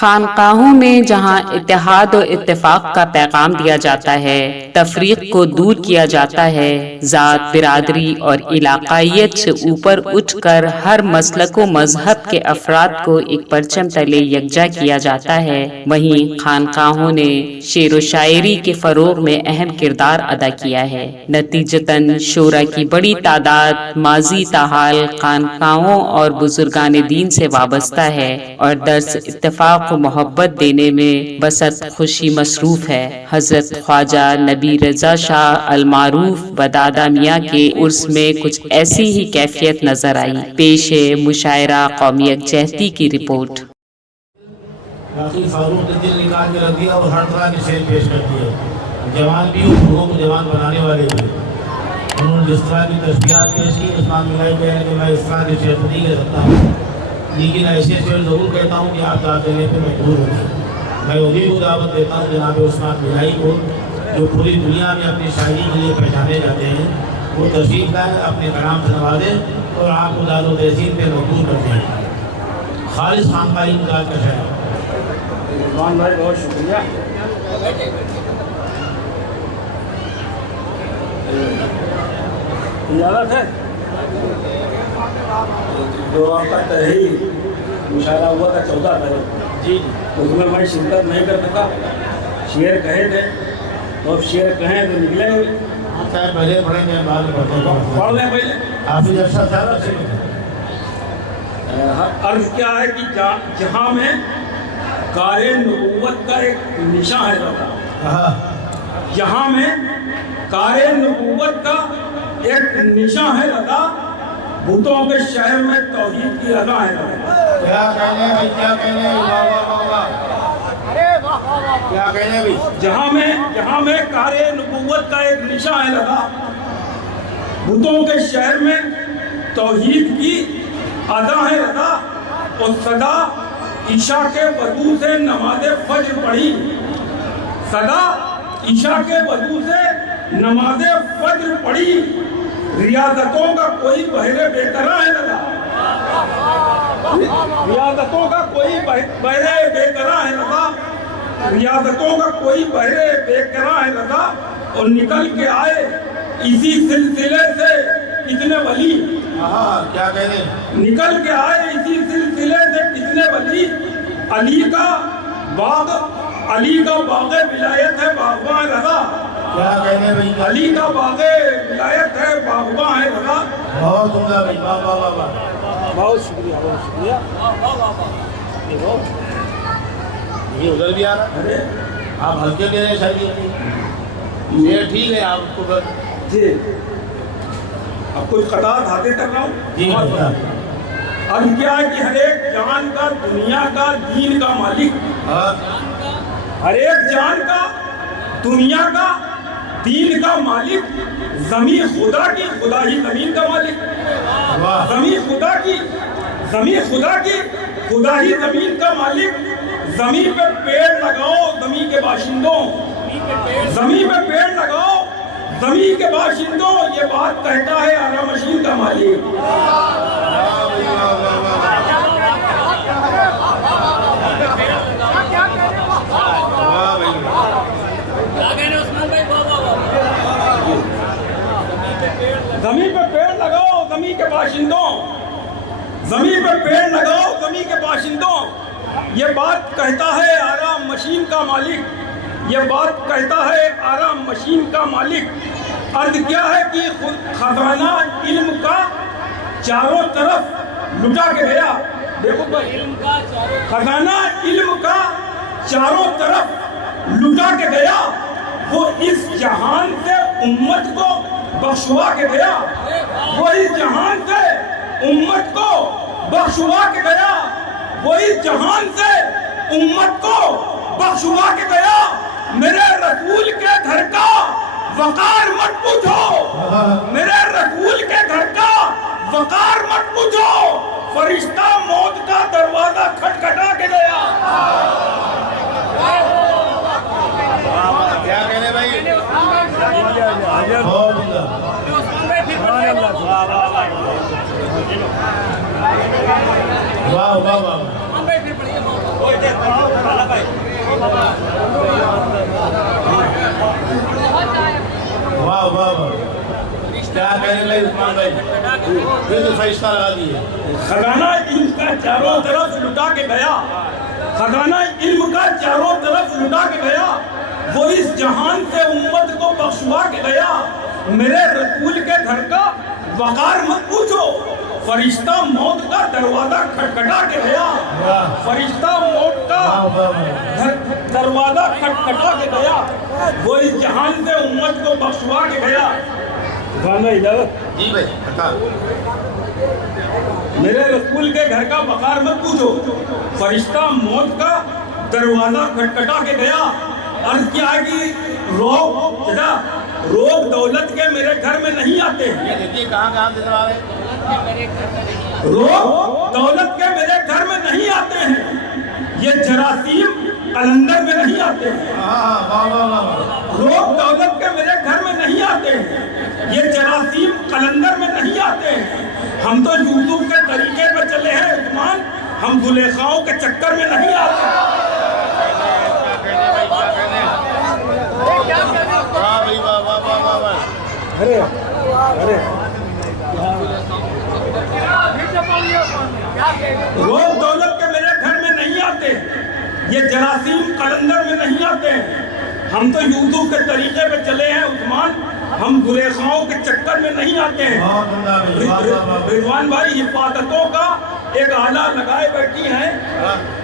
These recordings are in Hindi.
खानकाहों में जहाँ इत्तेहाद और इत्तेफाक का पैगाम दिया जाता है, तफरीक को दूर किया जाता है, जात, बिरादरी और इलाकायत से ऊपर उठकर हर मसलक व मजहब के अफराद को एक परचम तले यकजा किया जाता है, वहीं खानकाहों ने शेर व शायरी के फरोग में अहम किरदार अदा किया है। नतीजतन शोरा की बड़ी तादाद माजी ताहाल खानकाहों और बुजुर्गान दीन से वाबस्ता है और दर्स इत्तेफाक को मोहब्बत देने में बसत खुशी मसरूफ है। हजरत ख्वाजा नबी रजा शाह अल मारूफ बदादा मियाँ के उर्स में कुछ ऐसी ही कैफियत नजर आई। पेश है मुशायरा कौमी यकजहती की रिपोर्ट। जवान भी लोगों को जवान बनाने वाले भी उन्होंने जिस तरह की तस्वीर पेश की उस्मान मिलाई गए कि मैं इस तरह की शेर नहीं कह सकता हूँ, लेकिन ऐसे शेर ज़रूर कहता हूँ कि आप दावत देने पर मजबूर होंगे। मैं उन्हीं को दावत देता हूँ जनाब उस्मान मिलाई को, जो पूरी दुनिया में अपनी शायरी के लिए पहचाने जाते हैं। वो तशरीफ़ लाए, अपने कलाम से नवाजें और आपको दादो तहसीन पर मजबूर करते हैं। खालिस खानकाही मिजाज का शायर। उस्मान भाई बहुत शुक्रिया। इजाज़त है जो आपका तहरीर मुशायरा हुआ था 14 तारीख जी, उसमें मैं शिरकत नहीं कर सका। शेर कहे थे तो अब शेर कहें तो निकले पहले पढ़ेंगे बाद में पढ़ लें पहले। हाफिज अरशद साहब अर्ज क्या है कि जहाँ में कारे नबूवत का एक निशान है लगा, जहाँ में कारे नबूवत का एक निशान है लगा, भूतों के शहर में तौहीद की अदा है लगा। क्या कहने भाई, क्या कहने क्या कहने भाई। जहाँ में कारे नबूवत का एक निशान है लगा, भूतों के शहर में तौहीद की अदा है लगा। और सदा ईशा के वजू से नमाज फज्र पढ़ी, सदा ईशा के वजू से नमाज फज्र पढ़ी, रियाजतों का कोई बहरे बेकरा है लगा, रियाजतों का कोई बहरे बेकरा है लगा, रियाजतों का कोई बहरे बेकरा है लगा। और निकल के आए इसी सिलसिले से कितने वली, क्या कह रहे, निकल के आए इसी सिलसिले से कितने वली। अली का बाग़े विलायत है बाग़बान रज़ा, क्या कहने भाई। अली का बाग़े विलायत है बाग़बान है रज़ा। बहुत उम्दा भाई, वाह वाह वाह वाह, बहुत शुक्रिया, बहुत शुक्रिया। ये उधर भी आ रहा है, आप हल्के दे रहे शायद ये ठीक है आपको जी। अब कुछ कतार हाथे कर रहा हूँ जी। अब क्या है कि हर एक जान का दुनिया का दीन का मालिक, हर एक जान का दुनिया का दीन का मालिक, ज़मीन खुदा की, खुदा ही ज़मीन का मालिक, ज़मीन खुदा की, खुदा ही ज़मीन का मालिक। ज़मीन पे पेड़ लगाओ ज़मीन के बाशिंदों, ज़मीन पे पेड़ लगाओ ज़मीन के बाशिंदों, ये बात कहता है आरा मशीन का मालिक। ज़मीन पे पेड़ लगाओ ज़मीन के बाशिंदों, ज़मीन पे पेड़ लगाओ ज़मीन के बाशिंदों, ये बात कहता है आराम मशीन का मालिक, ये बात कहता है आराम मशीन का मालिक। अर्ज क्या है कि खजाना इल्म का चारों तरफ लुटा के गया। देखो खजाना इल्म का चारों तरफ लुटा के गया, वो इस जहान से उम्मत को बख्शवा के गया, वो इस जहान से उम्मत को बख्शवा के गया, वो इस जहान से उम्मत को बख्शवा के गया। मेरे रसूल के घर का वकार मत पूछो, मेरे रसूल के घर का वकार मत पूछो, फरिश्ता मौत का दरवाजा खटखटा के गया। क्या कहने भाई, वाह वाह वाह। वाह वाह वाह, क्या कहने लगे उस्मान भाई, फिर तो फरिश्ता लगा दिए। खजाना इल्म का चारों तरफ लुटा के गया, खजाना इल्म का चारों तरफ लुटा के गया, वो इस जहान से उम्मत को बख्शवा के गया। मेरे रसूल के घर का वकार मत पूछो, फरिश्ता मौत का दरवाजा खटखटा के गया, फरिश्ता मौत का दरवाजा खटखटा के गया, वो इस जहान से उम्मत को बख्शवा के गया। गाना इजाजत जी भाई, मेरे रसूल के घर का वकार मत पूछो, फरिश्ता मौत का दरवाजा खटखटा के गया। अर्ज किया कि रोग दौलत के मेरे घर में नहीं आते हैं। देखिए कहाँ से सवाल है। रोग दौलत के मेरे घर में नहीं आते हैं, ये जरासीम कलंदर में नहीं आते हैं। रोग दौलत के मेरे घर में नहीं आते हैं, ये जरासीम कलंदर में नहीं आते हैं। हम तो यूसुफ के तरीके पर चले हैं उस्मान, हम जुलेखाओं के चक्कर में नहीं आते। अरे अरे रोग दौलत के मेरे घर में नहीं आते, ये जरासीम कलंदर में नहीं आते हैं। हम तो यूसुफ के तरीके पे चले हैं उस्मान, हम जुलेखाओं के चक्कर में नहीं आते हैं। रिजवान भाई, हिफाजतों का एक आला लगाए बैठी हैं,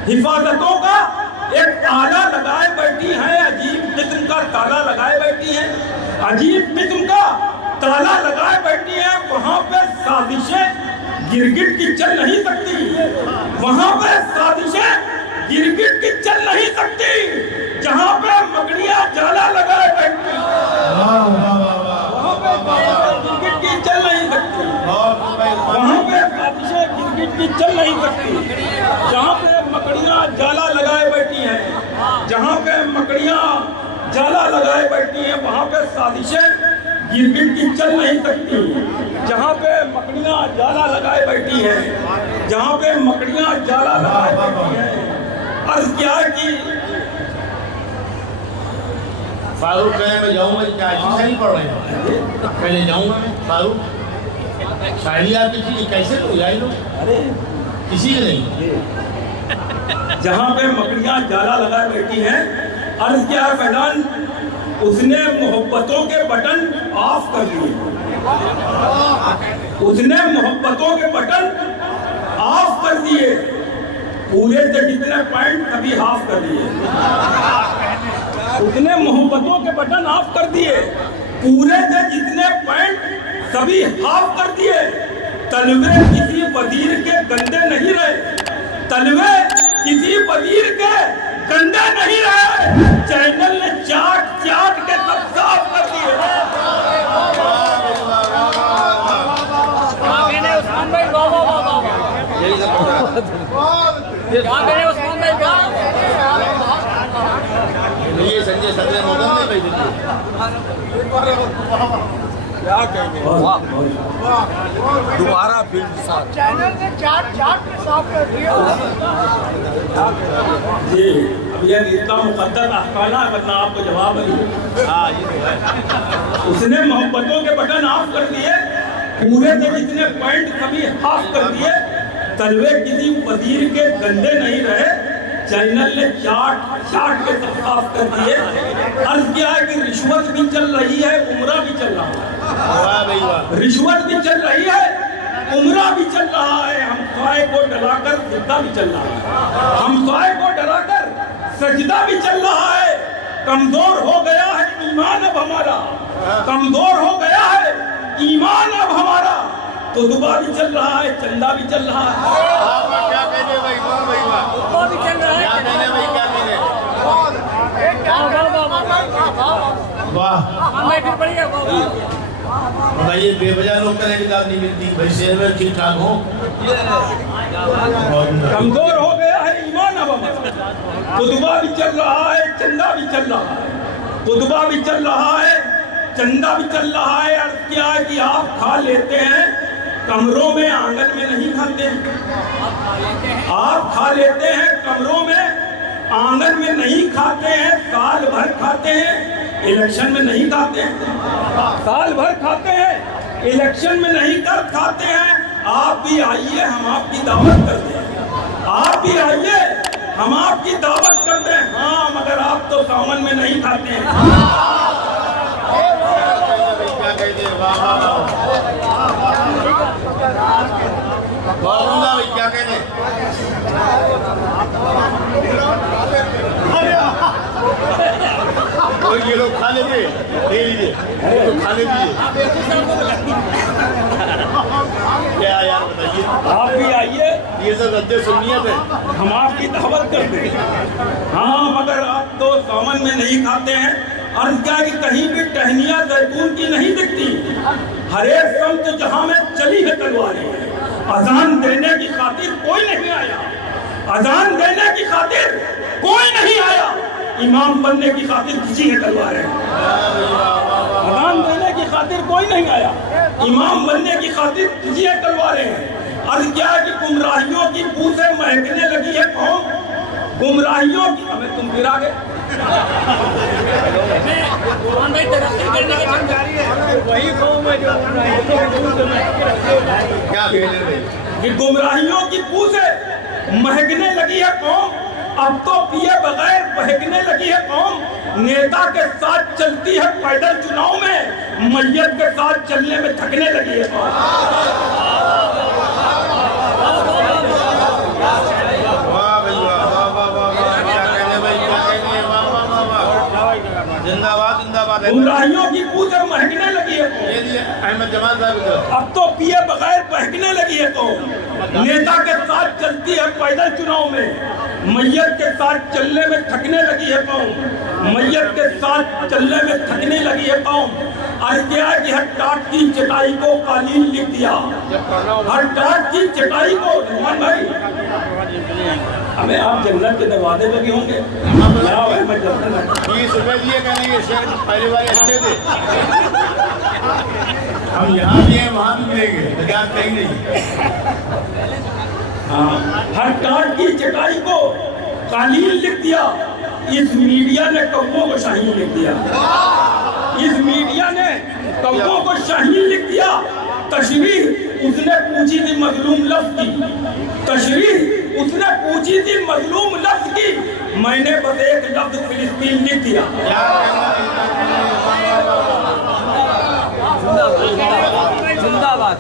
हिफाजतों का एक ताला लगाए बैठी हैं, अजीब किस्म का ताला लगाए बैठी हैं, अजीब किस्म का ताला लगाए बैठी है। वहाँ पे साजिशें गिरगिट की चल नहीं सकती, वहाँ पे साजिशें गिरगिट की चल नहीं सकती, जहाँ पे मकड़ियाँ जाला लगाए बैठी, वहाँ पे गिरगिट की चल नहीं सकती, वहाँ पे साजिशें गिरगिट की चल नहीं सकती, जहाँ पे मकड़ियाँ जाला लगाए बैठी हैं, जहाँ पे मकड़ियाँ जाला लगाए बैठी हैं, वहाँ पे साजिशें गिरगिट की चल नहीं सकती, जहाँ पे मकड़ियाँ जाला लगाए बैठी हैं, जहाँ पे मकड़ियाँ जाला लगाए बैठी हैं। अर्ज क्या कि फारूक कहे मैं जाऊँगा, क्या अच्छी शायरी पढ़ रहे हैं, पहले जाऊँगा मैं। फारूक शायरी आप किसी कैसे लोग आई लोग, अरे किसी के नहीं, जहाँ पे मकड़ियाँ जाला लगाए बैठी हैं। अर्ज क्या है फैलान, उसने मोहब्बतों के बटन ऑफ कर दिए, उसने मोहब्बतों के बटन ऑफ कर दिए, पूरे से जितने पॉइंट सभी हाफ कर दिए, उसने मोहब्बतों के बटन ऑफ कर दिए, पूरे से जितने पॉइंट सभी हाफ कर दिए। तलवे किसी वजीर के गंदे नहीं रहे, तलवे किसी वजीर के गंदे नहीं रहे, चैनल ने चाट चाट के सब साफ कर दिए। उस्मान भाई वाह वाह वाह वाह, यही सब उस्मान भाई ये संजय सदरे मोदन ने भाई क्या कहेंगे, दोबारा फिर साथ चैनल ने चाट के साफ कर दिया। जी अब यह इतना मुकद्दस अहकाना वरना आपको जवाब नहीं। हाँ ये तो है। उसने मोहब्बतों के बटन ऑफ कर दिए, पूरे से जितने पॉइंट सभी हाफ कर दिए, तलवे किसी वजीर के गंदे नहीं रहे, चैनल ने चाट चाट के सब साफ कर दिए। अर्ज किया है कि रिश्वत भी चल रही है, उम्रा भी चल रहा है, रिश्वत भी चल रही है, उम्रा भी चल रहा है, हम साए को डराकर सजदा भी चल रहा है, हम साए को डराकर सजदा भी चल रहा है। कमजोर हो गया है ईमान अब हमारा, कमजोर हो गया है ईमान अब हमारा, तो दुबा भी चल रहा है, चंदा भी चल रहा है। क्या कहने भाई, वाह भी चल रहा है, क्या कहने भाई, क्या कहने, वाह फिर बढ़िया बताइए। बेवजह लोग करने की बात नहीं मिलती भाई, शेर में ठीक ठाक हो। कमजोर हो गया है ईमान अब हमारा, खुतबा भी चल रहा है, चंदा भी चल रहा है, खुतबा भी चल रहा है, चंदा भी चल रहा है। अर्ज क्या है कि आप खा लेते हैं कमरों में, आंगन में नहीं खाते हैं, आप खा लेते हैं कमरों में, आंगन में नहीं खाते हैं, साल भर खाते हैं, इलेक्शन में नहीं खाते हैं। साल भर खाते हैं, इलेक्शन में नहीं कर खाते हैं। आप भी आइए, हम आपकी दावत कर दें। आप भी आइए, हम आपकी दावत कर दें। हाँ, मगर आप तो सावन में नहीं खाते हैं। क्या कहने ये लोग खा लेते, ले लीजिए, खा लीजिए। क्या यार बताइए, आप भी आइए, ये सब रद्दे सुन्नियत है, हम आपकी दावत करते हैं। हाँ, मगर आप तो सावन में नहीं खाते हैं। और क्या कि कहीं भी टहनियाँ जैतून की नहीं दिखती। हर एक संत जहाँ में चली है तलवारें। अजान देने की खातिर कोई नहीं आया, अजान देने की खातिर कोई नहीं आया। इमाम बनने की खातिर खींची है तलवारें। अजान देने की खातिर कोई नहीं आया, इमाम बनने की खातिर खींची है तलवारें। और क्या कि गुमराहियों की पूछे महकने लगी है कौम, गुमराहियों की। हमें तुम गिरा गए, वही कौम है जो क्या कि गुमराहियों की पूछे महकने लगी है कौम। अब तो पिए बगैर बहकने लगी है कौम। नेता के साथ चलती है पैदल चुनाव में, मैयत के साथ चलने में थकने लगी है कौम। जिंदाबाद जिंदाबाद। गुमराहियों की पूछे महकने लगी है अहमद जमाल साहब, अब तो पिए बगैर बहकने लगी है कौम। नेता के साथ चलती है पैदल चुनाव में, मैयत के साथ चलने में थकने लगी है कौम। मैयत के साथ चलने में थकने लगी है कौम। और क्या कि हर टाट की चटाई को कालीन लिख दिया, हर टाट की चटाई को। रहमान भाई, हमें आप जन्नत के दरवाजे पे भी होंगे। 20 रुपए दिए कहने के शेयर पहले वाले अच्छे थे। हम यहाँ भी हैं, वहाँ भी मिलेंगे, क्या कहीं नहीं। हर टाट की चटाई को कालीन लिख दिया। इस मीडिया ने कौमों को शाहीन लिख दिया, इस मीडिया ने कौमों को शाहीन लिख दिया। तशरीह उसने पूछी थी मजलूम लफ्ज की, तशरीह उसने पूछी थी मजलूम लफ्ज की, मैंने बस एक लफ्ज फिलिस्तीन लिख दिया। जिंदाबाद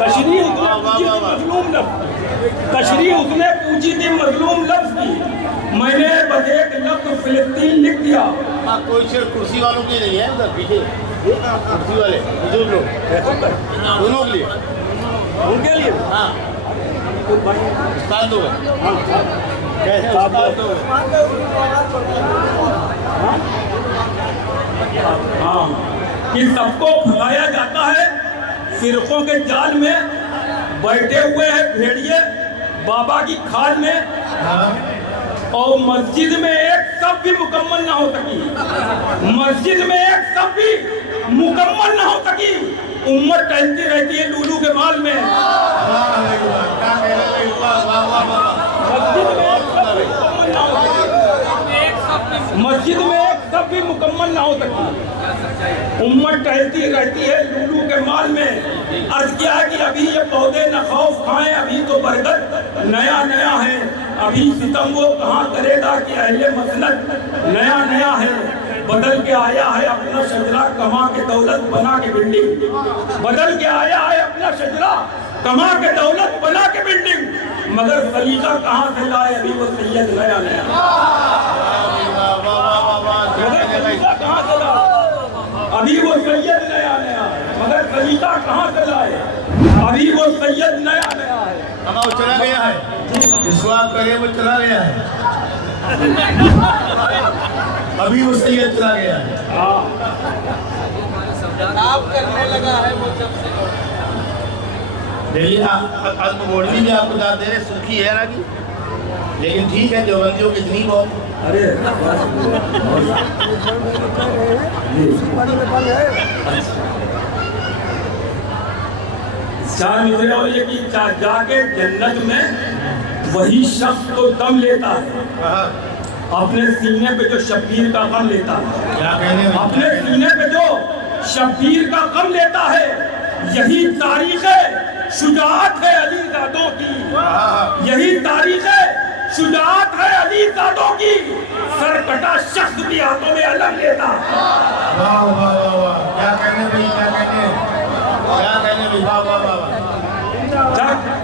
तशरीह उसने पूछी थी मजलूम लफ्ज, तशरीह उसने पूछी थी मजलूम लफ्ज की, मैंने बस एक लफ्ज फिलिस्तीन लिख दिया। कोई शेर कुर्सी वालों के नहीं है, उधर पीछे कुर्सी वाले बुजुर्ग लोग, दोनों के लिए, उनके लिए। हाँ दो हाँ, कि सबको फंसाया जाता है फिरकों के जाल में। बैठे हुए हैं भेड़िए बाबा की खाल में, और मस्जिद में एक सब भी मुकम्मल ना हो सकी, मस्जिद में एक सब भी मुकम्मल ना हो सकी। उम्मत टहलती रहती है लूलू के माल में। मस्जिद में एक सब भी मुकम्मल ना हो सकी, उम्मत टहलती रहती है लूलू के माल में। अर्ज किया है कि अभी ये पौधे न खौफ खाएं, अभी तो बरगद नया नया है। अभी सितम वो कहाँ करेगा कि अहले मसनद नया नया है। बदल के आया है अपना शजरा, कमा के दौलत बना के बिल्डिंग। बदल के आया है अपना शजरा, कमा के दौलत बना के बिल्डिंग। मगर सलीका कहाँ से लाए, अभी वो सैयद नया नया। मगर सलीका कहाँ से लाए, अभी वो सैयद नया नया। मगर सलीका कहाँ से लाए, अभी वो सैयद नया नया है। वो चला गया है, जिसको आप करें वो चला गया है, अभी वो सैयद चला गया है। आप करने लगा है वो जब से। देखिए मोड़वी भी आपको दाद दे रहे, सुखी है ना कि, लेकिन ठीक है देवबंदियों की इतनी बहुत। अरे चार मिसरे और ये कि जाके जन्नत में वही शख्स तो दम लेता है अपने सीने पे जो शब्बीर का गम लेता है। क्या कहने में? अपने सीने पे जो शब्बीर का गम लेता है, यही तारीख है शुजाअत है अली ज़ादों की। यही तारीख है शुजाअत है अली ज़ादों की। सर कटा शख्स भी हाथों में अलम लेता। वाह वाह वाह वाह, क्या कहने भाई, क्या कहने, क्या कहने भाई, वाह वाह वाह वाह।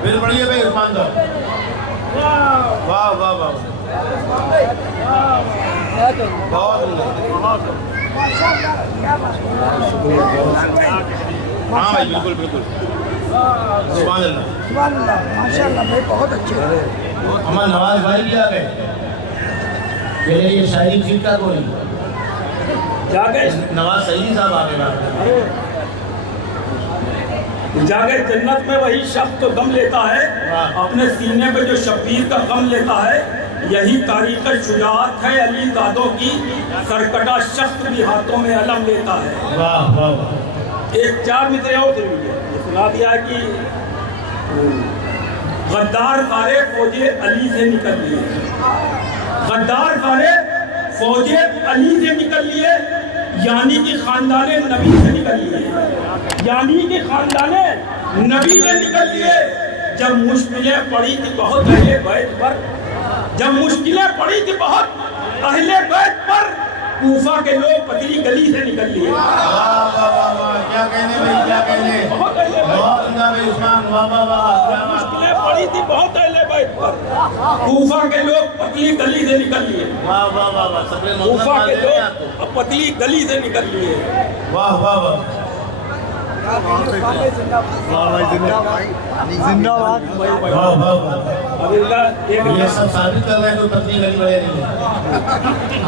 फिर बढ़िए भाई उस्मान साहब, वाह वाह वाह, बहुत हाँ भाई, बिल्कुल बिल्कुल, सुभान अल्लाह, माशाल्लाह भाई, बहुत अच्छे। हमारे नवाज भाई भी आ गए। ये शायरी जीत का कोई जा गए नवाज सईदी साहब आ गए। जागे जन्नत में वही शख्स तो गम लेता है अपने सीने पे जो शब्बीर का गम लेता है। यही तारीख शुजाअत है अली ज़ादों की। सरकटा शख्स भी हाथों में अलम लेता है। वाह वाह वाह। एक 4 मित्र और थे, सुना दिया कि गद्दार सारे फौजे अली से निकल लिए। गद्दार सारे फौजे अली से निकल लिए, यानी कि खानदाने नबी से निकल लिए। यानी कि खानदाने नबी से निकल लिए। जब मुश्किलें पड़ी थी बहुत अहले बैत पर, जब मुश्किलें पड़ी थी बहुत अहले बैत पर, कूफा के लोग पतली गली से निकल लिए। वाह वाह वाह वाह, क्या कहने भाई, क्या कहने, बहुत अहले बैत, बहुत सुंदर भाई उस्मान, वाह वाह वाह, क्या बात। मुश्किलें पड़ी थी बहुत अहले बैत पर, कूफा के लोग पतली गली से निकल लिए। वाह वाह वाह वाह, सबने कूफा के दे रहे हैं आपको। लोग पतली गली से निकल लिए। वाह वाह वाह, जिंदाबाद। वाह वाह वाह। अब इनका ये सब साबित कर रहे हैं कोई पत्नी गली वाले नहीं है।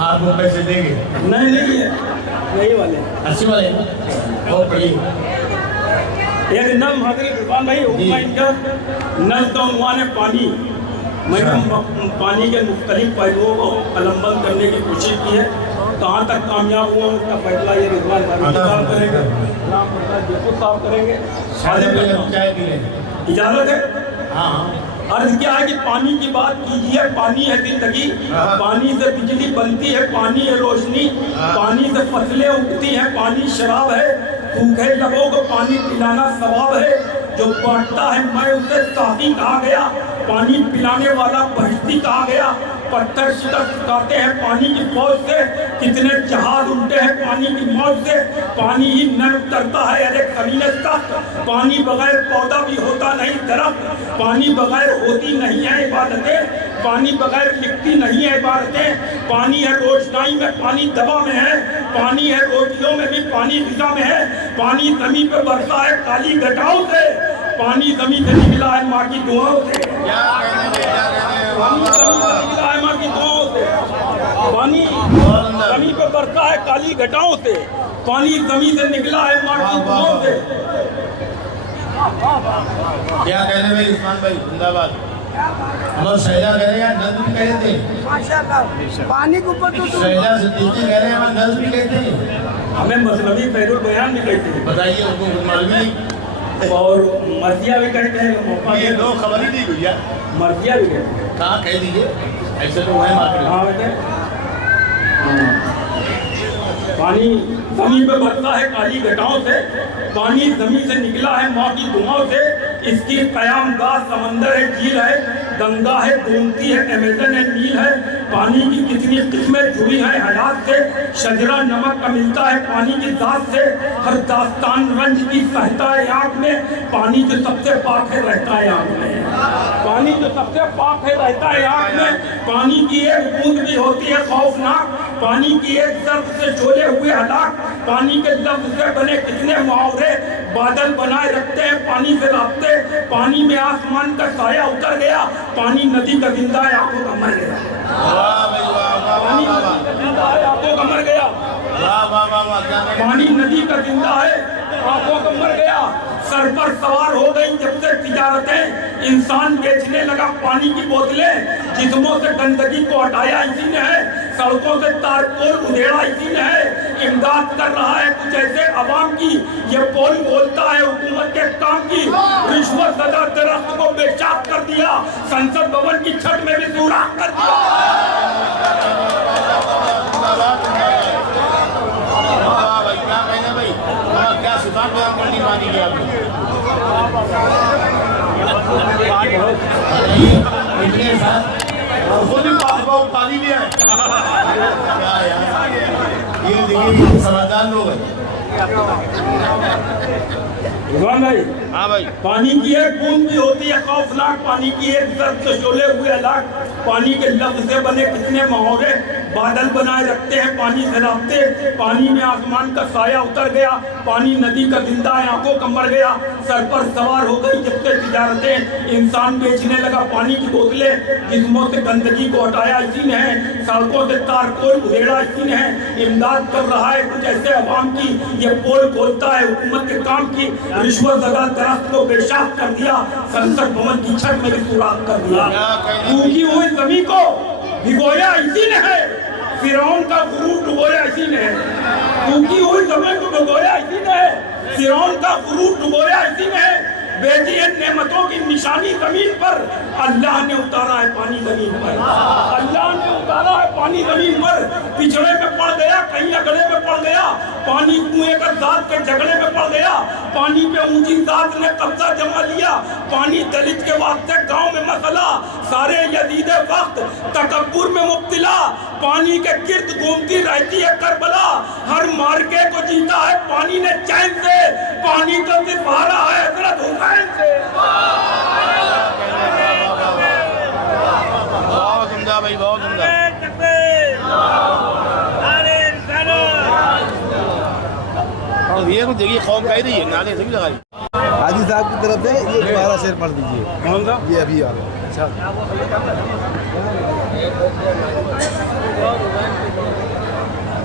आपको पैसे देंगे नहीं है, यही वाले 80 वाले बहुत बढ़िया। एक नम हजरत इरफान भाई हुक्मा इनका नल तो उन्होंने पानी, मैंने पानी के मुख्तलिफ पहलुओं को कलमबंद करने की कोशिश की है। कहाँ तक कामयाब हुआ उसका फैसला ये रिजवान साहब करेंगे, राम प्रसाद बिल्कुल साहब करेंगे। चाय पी लें, इजाजत है। हाँ। अर्ज क्या है कि पानी की बात कीजिए। पानी है जिंदगी, पानी से बिजली बनती है, पानी है रोशनी, पानी से फसलें उगती हैं, पानी शराब है, भूखे लोगों को पानी पिलाना सवाब है। जो बांटता है मैं उसे साथी कहा गया, पानी पिलाने वाला बहिश्ती कहा गया। पत्थर शिकस्त खाते हैं पानी की फौज से, कितने जहाज उल्टे हैं पानी की मौज से। पानी ही नर उतरता है अरे कमीने तक, पानी बगैर पौधा भी होता नहीं दरख्त, पानी बगैर होती नहीं है इबादतें, पानी बगैर लिखती नहीं है इबादतें। पानी है रोशनाई में, पानी दवा में है, पानी है रोटियों में भी, पानी ग़िज़ा में है। पानी ज़मीन पे बरसा है काली घटाओं से, पानी ज़मीन से निकला है माँ की दुआओं से। क्या कहने में, क्या कहने में, वाह पानी वाह ज़मीन वाह से निकला है माँ की दुआओं से। पानी ज़मीन पे बरसा है काली घटाओं से, पानी ज़मीन से निकला है माँ की दुआओं से। क्या कहने भाई उस्मान भाई, जिंदाबाद। हम शहजा कह रहे हैं, नज़्म भी कह रहे थे, माशाल्लाह, पानी के ऊपर तो शहजा सिद्दीकी कह रहे हैं, हम नज़्म भी कहते हैं। हमें मसलवी फैरुल बयान भी कहते हैं बताइए उनको मालूम नहीं। और मर्जिया भी कहते हैं। मौका ये दो खबर ही नहीं भैया, मर्जिया भी कहते हैं। कहाँ कह दीजिए, ऐसे तो है मार्केट। हाँ बेटे, पानी जमीन पे बरसा है काली घटाओं से, पानी जमीन से निकला है माँ की दुआओं से। इसकी कयामगाह समंदर है, झील है, गंगा है, गोमती है, अमेजन है, नील है। पानी की कितनी किस्में जुड़ी हैं हयात से, शजरा नमक का मिलता है पानी की दात से। हर दास्तान रंज की सहता है आँख में, पानी जो सबसे पाक है रहता है आँख में, पानी जो सबसे पाक है रहता है आँख में। पानी की एक बूंद भी होती है खौफनाक, पानी की एक दर्द से झोले हुए हलाक। पानी के लफ्ज से बने कितने मुहावरे, बादल बनाए रखते हैं पानी से रास्ते। पानी में आसमान का साया उतर गया, पानी नदी का जिंदा है आंखों का मर गया। वाह भाई वाह, वाह वाह पानी वाह नदी का जिंदा है आंखों का मर गया। वाह वाह वाह वाह, क्या कहने। पानी नदी का जिंदा है आंखों का मर गया। सर पर सवार हो गई जब से तिजारतें, इंसान बेचने लगा पानी की बोतलें। जिस्मों से गंदगी को हटाया इसी ने है, सड़कों से तारपोल उधेड़ा इसी ने है, इमदाद कर रहा है कुछ ऐसे अवाम की, ये पोल बोलता है हुकूमत के काम की। रिश्वत सजा दरख्त को बेचाक कर दिया, संसद भवन की छत में भी सुराख कर दिया। क्या सिफात करनी मानी गई आपने? पानी लिया है क्या यार, ये देखिए समझदार लोग हैं। रिजवान भाई, हाँ भाई, पानी की एक बूंद भी होती है खौफनाक, पानी की एक दर्द से शोले हुए हलाक, पानी के लफ्ज से बने कितने मुहावरे बादल बनाए रखते हैं पानी से रास्ते। पानी में आसमान का साया उतर गया, पानी नदी का जिंदा है आंखों का मर गया, सर पर सवार हो गई जब से तिजारतें, इंसान बेचने लगा पानी की बोतलें, जिस्मों से गंदगी को हटाया इसी ने है, सड़कों से तारकोल उधेड़ा इसी ने है, इमदाद कर रहा है कुछ ऐसे अवाम की, ये पोल खोलता है हुकूमत के काम की। रिश्वत जगह दरख्त को बेशाक कर दिया, संसद भवन की छत में भी सुराख कर दिया। सूखी हुई जमीन को भिगोया इसी ने है, फिरौन का गुरूर डुबोया इसी ने है। सूखी हुई जमीन को भिगोया इसी ने है, फिरौन का गुरूर डुबोया इसी ने है। बेजियत नेमतों की निशानी जमीन पर, अल्लाह ने उतारा है पानी जमीन पर, अल्लाह ने उतारा है पानी जमीन पर। पिछड़े में पड़ गया, कहीं अगड़े में पड़ गया, पानी कुएं का दांत के झगड़े में पड़ गया, पानी पे ऊंची दांत ने कब्जा जमा लिया, पानी दलित के वास्ते गांव में मसला, सारे यजीद वक्त तकब्बुर में मुब्तला, पानी के गिर्द घूमती रहती है करबला, हर मार्के को जीता है पानी ने चैन से, पानी तो सिर्फ हारा है हजरत हुसैन से। बहुत उम्दा भाई, बहुत उम्दा। और ये कुछ देखिए कौम का ही नहीं है, नाले सभी लगाई। हाजी साहब की तरफ से ये दोबारा शेर पढ़ दीजिए। कौन सा? ये अभी आ रहा है। अच्छा,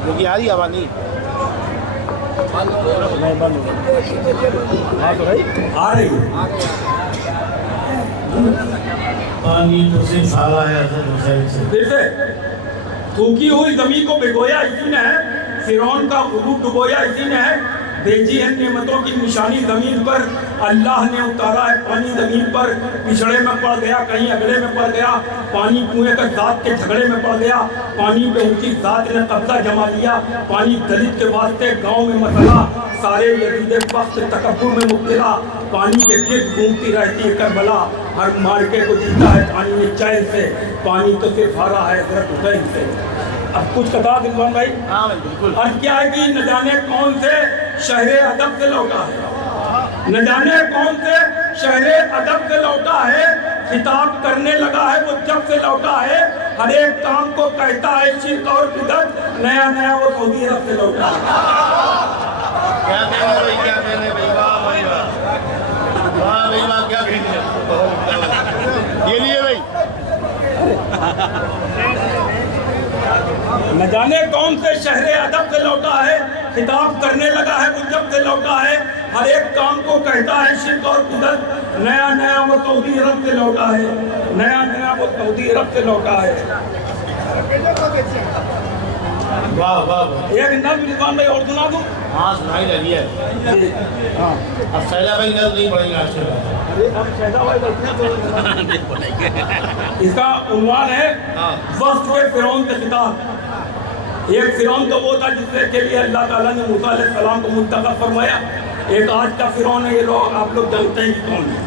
क्योंकि आ रही आवाज नहीं आ रही पानी तो सिर्फ हारा है हजरत हुसैन से। देखिए, सूखी हुई जमीन को भिगोया इसी ने है, फिरौन का गुरूर डुबोया इसी ने है। भेजी है नेमतों की निशानी जमीन पर, अल्लाह ने उतारा है पानी जमीन पर। पिछड़े में पड़ गया, कहीं अगले में पड़ गया, पानी कुएं का दांत के झगड़े में पड़ गया, पानी पे ऊंची दांत ने कब्जा जमा लिया, पानी दलित के वास्ते गांव में मसला, सारे यजीद वक्त तकब्बुर में मुब्तला, पानी के गिर्द घूमती रहती है करबला, हर मार्के को जीता है पानी ने चैन से, पानी तो सिर्फ हारा है हजरत हुसैन से। अब कुछ कथा रिजवान भाई। हाँ भाई बिल्कुल। और क्या है कि न जाने कौन से शहरे अदब से लौटा है, न जाने कौन से शहरे अदब से लौटा है, खिताब करने लगा है वो जब से लौटा है, हर एक काम को कहता है शिर्क और बिदअत, नया नया वो सऊदी अरब से लौटा है। क्या कहने भाई, क्या कहने भाई, वाह भाई वाह, वाह भाई वाह, क्या कहने ये लिए भाई। न जाने कौन से शहरे अदब से लौटा है, खिताब करने लगा है वो जब से लौटा है, हर एक काम को कहता है शिर्क और बिदअत, नया नया वो सऊदी अरब से लौटा है, नया नया वो सऊदी अरब से लौटा है। वाह वाह। एक नज़्म रिजवान भाई और सुना दूं? हाँ सुनाई जा रही है। अब सैदा भाई नज़्म नहीं पढ़ेंगे आज से। इसका उन्वान है वक्त के फिरौन के खिताब। एक फिरौन तो वो था जिसके के लिए अल्लाह ताला ने मूसा अलैहिस्सलाम को मुंतखब फरमाया। एक आज का फिरौन है, ये लोग आप लोग जानते हैं कि कौन है,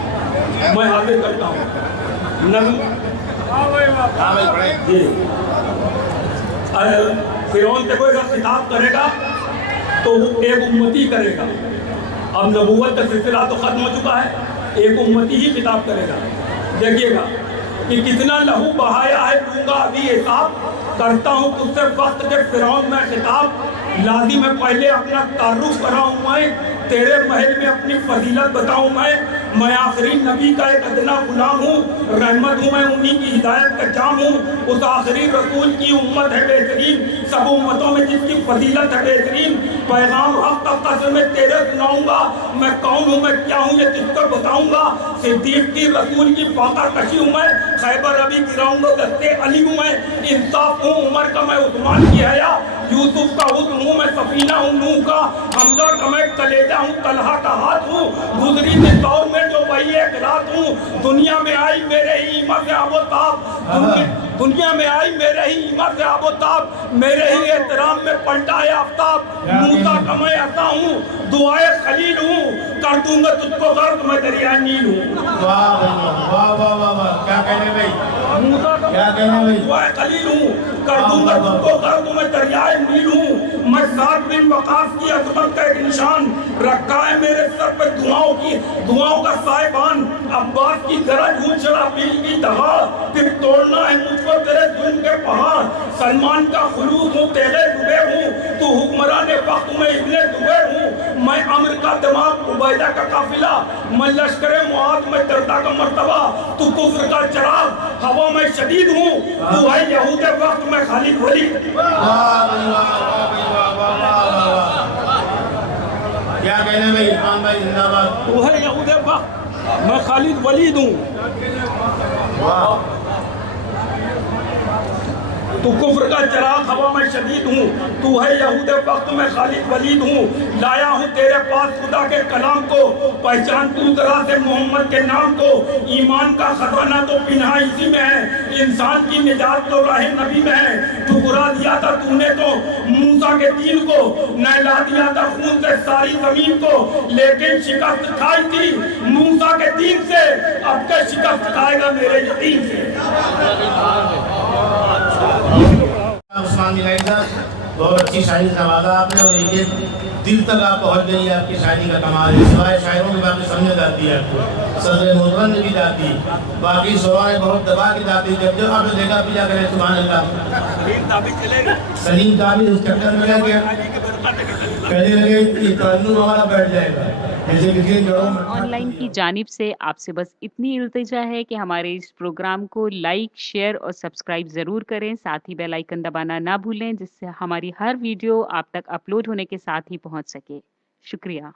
मैं हाजिर करता हूँ नज़्म। हाँ भाई पढ़े जी, फिरौन से कोई अगर खिताब करेगा तो एक उम्मती करेगा। अब नबूवत का सिलसिला तो खत्म हो चुका है, एक उम्मती ही खिताब करेगा। देखिएगा कि कितना लहू बहाया है, दूंगा अभी हिसाब, करता हूँ तुझसे वक्त के फिरौन में खिताब, लादी में पहले अपना तारुफ कराऊँ मैं, तेरे महल में अपनी फजीलत बताऊँ मैं आखिरी नबी का एक अदना गुलाम हूँ, रहमत हूँ मैं उन्हीं की हिदायत का जाम हूँ, उस आखिरी रसूल की उम्मत है बेहतरीन, सब उम्मतों में जिसकी फजीलत है बेहतरीन, पैगाम हक तक से मैं तेरे सुनाऊंगा, मैं कौन हूँ मैं क्या हूँ ये तुझको बताऊंगा, सिद्दीक की रसूल की फाका कशी हूँ मैं, खैबर अभी गिराऊंगा दस्ते अली हूँ मैं, इंसाफ हूँ उमर का मैं उस्मान की हया, यूसुफ का हुस्न हूँ मैं, सफीना हूँ नूह का, हमजा का मैं कलेजा हूँ, तलहा का हाथ हूँ, गुजरी के दौर में जो वही एक रात हूँ, दुनिया में आई मेरे ही ईमान से आबोताब, दुनिया में आई मेरे ही ईमान से आबोताब, मेरे ही एहतराम में पलटा है आफ्ताब, मूसा का मैं आता हूँ, दुआए खलील हूँ, कर दूंगा तुझको गर्क मैं दरिया नील हूँ। वाह वाह वाह वाह वाह, क्या कहने भाई, मूसा का क्या कहने भाई, दुआए खलील हूँ, कर दूंगा तुझको गर्क मैं दरियाए नील हूँ। मैं सात बिन वकास की अजमत का एक निशान, रखा है मेरे सर पे दुआओं का साहिबान, अब्बास की गरज हूँ शराबील की दहा, फिर तोड़ना है मुझको तेरे जुल्म के पहाड़, सलमान का खुलूस हूँ तेरे डूबे हूँ, तू हुक्मरान वक्त में इब्ने दुबे हूँ, मैं अम्र का दिमाग उबैदा का काफिला, मैं लश्करे मुआद में दर्दा का मर्तबा, तू कुफ्र का चराग हवा में शदीद हूँ, तू है यहूद वक्त में खालिद वलीद। क्या कहने भाई, इरफान भाई जिंदाबाद। तू है यहूद वक्त मैं खालिद वलीद हूँ, तू कुफ्र का चराग हवा में शदीद हूँ, तू है यहूद वक्त में खालिद वलीद हूँ, लाया हूँ तेरे पास खुदा के कलाम को, पहचान तू जरा से मोहम्मद के नाम को, ईमान का खजाना तो पिन्हा इसी में है, इंसान की निजात तो राह नबी में है, ठुकरा दिया था तूने तो मूसा के दीन को, नहला दिया था खून से सारी जमीन को, लेकिन शिकस्त खाई थी मूसा के दीन से, अब के शिकस्त खाएगा मेरे यकीन से। उस्मान मिलाई साहब, बहुत अच्छी शायरी नवाजा आपने, और ये दिल तक आप पहुंच गई है, आपकी शायरी का कमाल है, सिवाय शायरों की बाकी समझ जाती है आपको, सदर मुतरन की जाती है, बाकी सवाएं बहुत दबा की जाती है, जब आपने देखा पिया करें सुभान अल्लाह, सलीम दाबी उस चक्कर में लग गया, कहने लगे कि कानून हमारा बैठ जाएगा, जैसे किसी जड़ों में। ऑनलाइन की जानिब से आपसे बस इतनी इल्तिजा है कि हमारे इस प्रोग्राम को लाइक, शेयर और सब्सक्राइब ज़रूर करें। साथ ही बेल आइकन दबाना ना भूलें, जिससे हमारी हर वीडियो आप तक अपलोड होने के साथ ही पहुंच सके। शुक्रिया।